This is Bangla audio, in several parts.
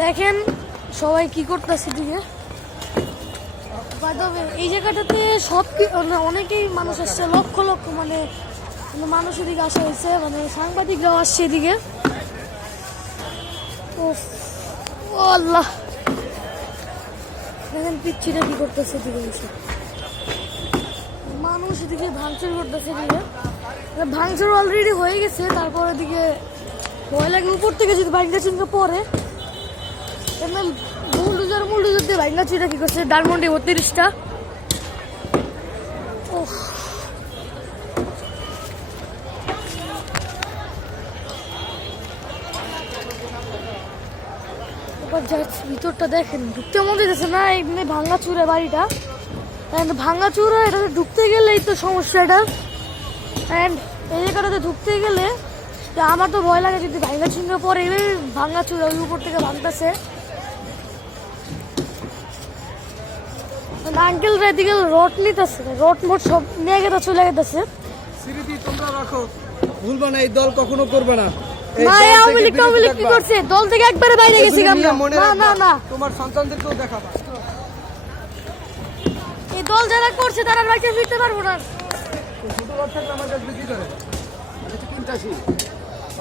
দেখেন সবাই কি করতেছে দিকে। এই জায়গাটাতে সব অনেকেই মানুষ আসছে, লক্ষ লক্ষ মানে মানুষ এদিকে আসা হয়েছে, মানে সাংবাদিকরাও আসছে এদিকে। ও আল্লাহ, দেখেন পিচ্ছিটা কি করতেছে এদিকে এসে, মানুষ এদিকে ভাঙচুর করতেছে এদিকে। ভাঙচুর অলরেডি হয়ে গেছে, তারপর এদিকে ভয় লাগে উপর থেকে যদি বাইকটা চিনতে পরে বুলডোজার দিয়ে বাইকটা চুরিটা কি করছে। ডায়মন্ডে ৩২টা। ভিতরটা দেখেন, ঢুকতে মনে হচ্ছে না এমনি ভাঙাচুরা বাড়িটা। ভাঙাচুরা এটাতে ঢুকতে গেলেই তো সমস্যা এটা। অ্যান্ড এই জায়গাটাতে ঢুকতে গেলে আমার তো ভয় লাগে যদি ভাঙা ছিন্ন পরে ভাঙাচুরা ওই উপর থেকে ভাঙতেছে। আঙ্কেল এদিকে রড নিতেছে, রড মোট সব নিয়ে গেছে, চলে গেছে। স্মৃতি তোমরা রাখো, ভুলবা না, এই দল কখনো করবে না। কি করছে, দল থেকে একবারে বাইরে গেছি আমরা। না না, তোমার সন্তানদেরকেও দেখাবা। এই দল যারা করছে তারা বাইরে ফিরতে পারবো না।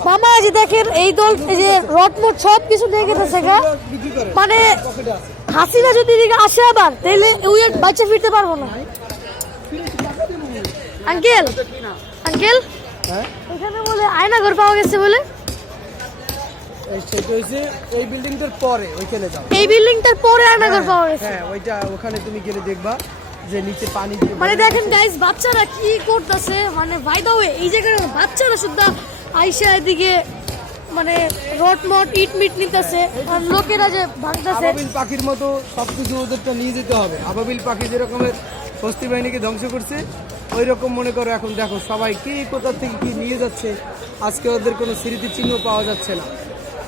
মামা যে দেখেন এই দল যে রড মোট সব কিছু নিয়ে গেছে, মানে হাসিনা যদি এদিকে আসে আবার তাহলে ওই বাচ্চা ফিরতে পারবো না। আঙ্কেল আঙ্কেল এখানে বলে আয়নাঘর পাওয়া গেছে বলে। এই বিল্ডিংটার পরে ওইখানে যাও, এই বিল্ডিংটার পরে আয়নাঘর পাওয়া গেছে। হ্যাঁ ওইটা, ওখানে তুমি গেলে দেখবা যে নিচে পানি। মানে দেখেন গাইস, বাচ্চারা কি করতেছে, মানে বাই দ্য ওয়ে এই জায়গায় বাচ্চারা শুদ্ধা আইসা এদিকে মানে রড মট ইট মিট নিতেছে, আর লোকেরা যে ভাঙতেছে। আবাবিল পাখির মতো সবকিছু ওদেরটা নিয়ে যেতে হবে। আবাবিল পাখি যেরকমের হস্তি বাহিনীকে ধ্বংস করছে, ওই রকম মনে করো এখন দেখো সবাই কি কোথা থেকে কি নিয়ে যাচ্ছে। আজকে ওদের কোনো স্মৃতি চিহ্ন পাওয়া যাচ্ছে না।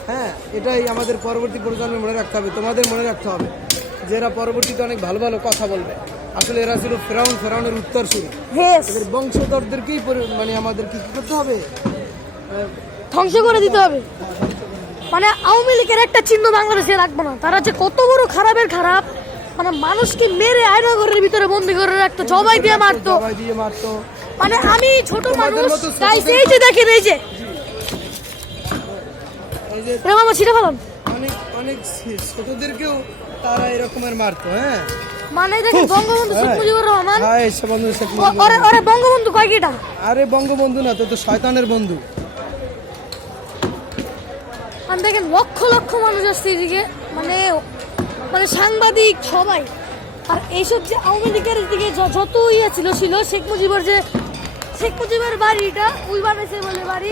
হ্যাঁ, এটাই আমাদের পরবর্তী প্রজন্মে মনে রাখতে হবে, তোমাদের মনে রাখতে হবে, যে এরা পরবর্তীতে অনেক ভালো ভালো কথা বলবে। আসলে এরা ছিল ফেরাউনের উত্তরসূরি। এদের বংশধরদেরকেই মানে আমাদের কি করতে হবে, ধ্বংস করে দিতে হবে। মানে আওয়ামী লীগের একটা চিহ্ন বাংলাদেশে রাখবো না। তারা যে কত বড় খারাপের খারাপ, মানে মানুষকে মেরে আয়নাঘরের ভিতরে বন্দি করে রাখতো, জবাই দিয়ে মারতো। মানে আমি ছোট মানুষ, এই যে দেখেন এই যে মামা ছিঁড়ে ফেলাম, অনেক ছোটদেরকেও তারা এরকমের মারতো। হ্যাঁ, মানে দেখেন বঙ্গবন্ধু শেখ মুজিবুর রহমান। হ্যাঁ, আরে বঙ্গবন্ধু কয় কিটা? আরে বঙ্গবন্ধু না, তো শয়তানের বন্ধু। আর দেখেন লক্ষ লক্ষ মানুষ আসছে এদিকে, মানে মানে সাংবাদিক সবাই। আর এইসব যে আওয়ামী লীগের দিকে যত ইয়ে ছিল শেখ মুজিবের বাড়িটা ওই বানাইছে বলে বাড়ি।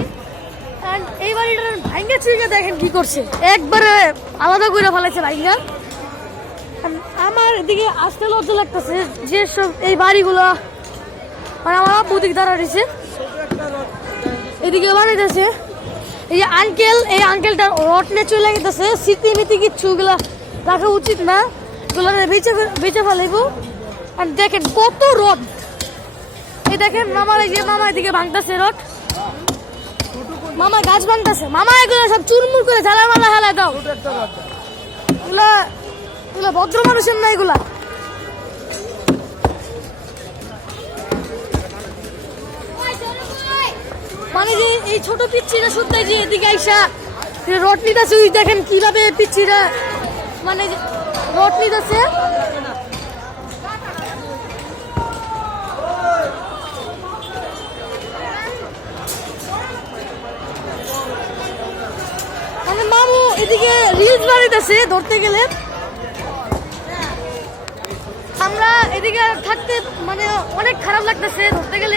অ্যান্ড এই বাড়িটার ভাঙ্গা চুইকে দেখেন কি করছে, একবারে আলাদা করে ফেলাইছে ভাঙ্গা। আমার এদিকে আসতে লজ্জা লাগতেছে যে সব এই বাড়িগুলো, মানে আমার আব্বু দিক দাঁড়া রয়েছে এদিকে বানাইতেছে। এই আঙ্কেলটা রড নিয়ে চলে গেছে, স্মৃতি মিতি কিচ্ছু এগুলা রাখা উচিত না, এগুলো বেঁচে ফেলাইবো। আর দেখেন কত রড, এই দেখেন মামা এদিকে ভাঙতেছে রড, মামা গাছ ভাঙতেছে। মামা এগুলো সব চুরমুর করে ঝালামালা হেলায় দাও, এগুলা ভদ্র মানুষের না এগুলা। মানে যে এই ছোট পিচ্ছিরা শুদ্ধ যে এদিকে আইসা রড নিতেছে, ওই দেখেন কিভাবে পিচ্ছিরা মানে রড নিতেছে। মানে মামু এদিকে রিলস বানাইতেছে ধরতে গেলে। আমরা এদিকে থাকতে মানে অনেক খারাপ লাগতেছে ধরতে গেলে।